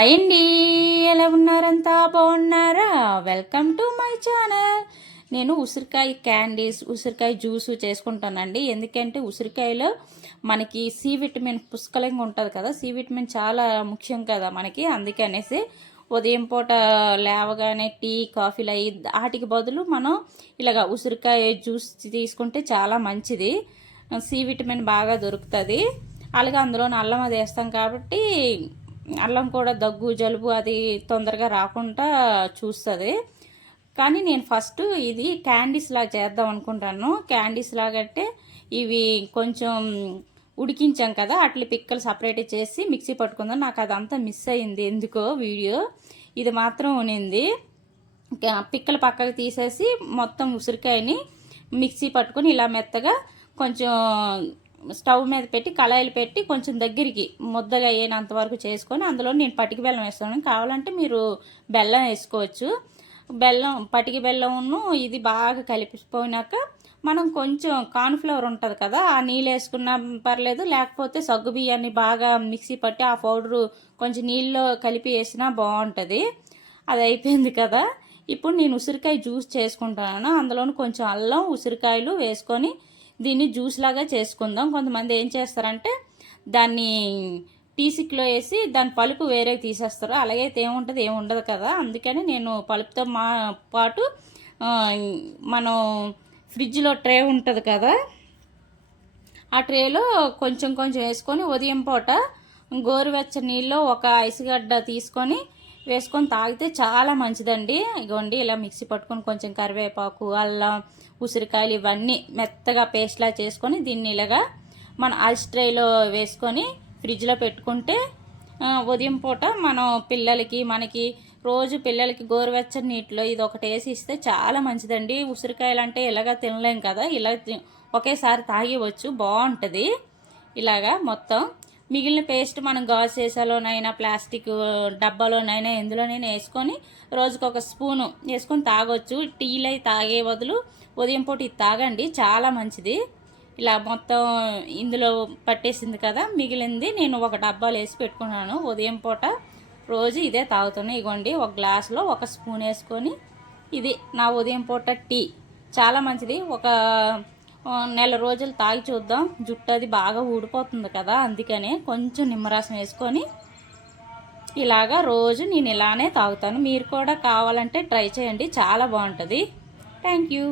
Hi అండి, ఎలా ఉన్నారంతా? బాగున్నారా? Welcome to my channel. నేను ఉసిరికాయ క్యాండీస్, ఉసిరికాయ జ్యూసు చేసుకుంటానండి. ఎందుకంటే ఉసిరికాయలో మనకి సి విటమిన్ పుష్కలంగా ఉంటుంది కదా. సి విటమిన్ చాలా ముఖ్యం కదా మనకి. అందుకనేసి ఉదయం పూట లేవగానే టీ కాఫీలు అయ్యి వాటికి బదులు మనం ఇలాగ ఉసిరికాయ జ్యూస్ తీసుకుంటే చాలా మంచిది. సి విటమిన్ బాగా దొరుకుతుంది. అలాగే అందులో అల్లం అది వేస్తాం కాబట్టి అల్లం కూడా దగ్గు జలుబు అది తొందరగా రాకుండా చూస్తుంది. కానీ నేను ఫస్ట్ ఇది క్యాండీస్ లాగా చేద్దాం అనుకుంటాను. క్యాండీస్ లాగంటే ఇవి కొంచెం ఉడికించాం కదా, అట్లా పిక్కలు సపరేట్ చేసి మిక్సీ పట్టుకుందాం. నాకు అదంతా మిస్ అయింది ఎందుకో వీడియో. ఇది మాత్రం ఉనింది. పిక్కలు పక్కకు తీసేసి మొత్తం ఉసిరికాయని మిక్సీ పట్టుకొని ఇలా మెత్తగా కొంచెం స్టవ్ మీద పెట్టి కళాయిలు పెట్టి కొంచెం దగ్గరికి ముద్దగా అయ్యేంత వరకు చేసుకొని అందులో నేను పటికి బెల్లం వేస్తాను. కావాలంటే మీరు బెల్లం వేసుకోవచ్చు. పటికి బెల్లంను ఇది బాగా కలిపిపోయినాక మనం కొంచెం కార్న్ఫ్లవర్ ఉంటుంది కదా, ఆ నీళ్ళు వేసుకున్నా పర్లేదు, లేకపోతే సగ్గు బియ్యాన్ని బాగా మిక్సీ పట్టి ఆ పౌడరు కొంచెం నీళ్ళలో కలిపి వేసినా బాగుంటుంది. అది అయిపోయింది కదా. ఇప్పుడు నేను ఉసిరికాయ జ్యూస్ చేసుకుంటాను. అందులోని కొంచెం అల్లం ఉసిరికాయలు వేసుకొని దీన్ని జ్యూస్ లాగా చేసుకుందాం. కొంతమంది ఏం చేస్తారంటే దాన్ని టీసిక్లో వేసి దాని పలుపు వేరే తీసేస్తారు. అలాగైతే ఏముంటుంది, ఏముండదు కదా. అందుకని నేను పలుపుతో పాటు మనం ఫ్రిడ్జ్లో ట్రే ఉంటుంది కదా, ఆ ట్రేలో కొంచెం కొంచెం వేసుకొని ఉదయం పూట గోరువెచ్చని నీళ్ళు ఒక ఐసుగడ్డ తీసుకొని వేసుకొని తాగితే చాలా మంచిదండి. ఇగోండి ఇలా మిక్సీ పట్టుకొని కొంచెం కరివేపాకు, అల్లం, ఉసిరికాయలు ఇవన్నీ మెత్తగా పేస్ట్లా చేసుకొని దీన్ని ఇలాగా మన ఐస్ ట్రేలో వేసుకొని ఫ్రిడ్జ్లో పెట్టుకుంటే ఉదయం పూట మనం పిల్లలకి మనకి రోజు పిల్లలకి గోరువెచ్చని నీటిలో ఇది ఒకటి వేసి ఇస్తే చాలా మంచిదండి. ఉసిరికాయలు అంటే ఇలాగా తినలేం కదా, ఇలా ఒకేసారి తాగివచ్చు, బాగుంటుంది. ఇలాగా మొత్తం మిగిలిన పేస్ట్ మనం గాజు సీసాలోనైనా ప్లాస్టిక్ డబ్బాలోనైనా ఎందులోనైనా వేసుకొని రోజుకు ఒక స్పూను వేసుకొని తాగొచ్చు. టీలు అయి తాగే బదులు ఉదయం పూట ఇది తాగండి, చాలా మంచిది. ఇలా మొత్తం ఇందులో పట్టేసింది కదా, మిగిలింది నేను ఒక డబ్బాలో వేసి పెట్టుకున్నాను. ఉదయం పూట రోజు ఇదే తాగుతున్నాను. ఇగోండి ఒక గ్లాసులో ఒక స్పూన్ వేసుకొని ఇది నా ఉదయం పూట టీ, చాలా మంచిది. ఒక నెల రోజులు తాగి చూద్దాం. జుట్టు అది బాగా ఊడిపోతుంది కదా, అందుకనే కొంచెం నిమ్మరసం వేసుకొని ఇలాగా రోజు నేను ఇలానే తాగుతాను. మీరు కూడా కావాలంటే ట్రై చేయండి, చాలా బాగుంటుంది. Thank you.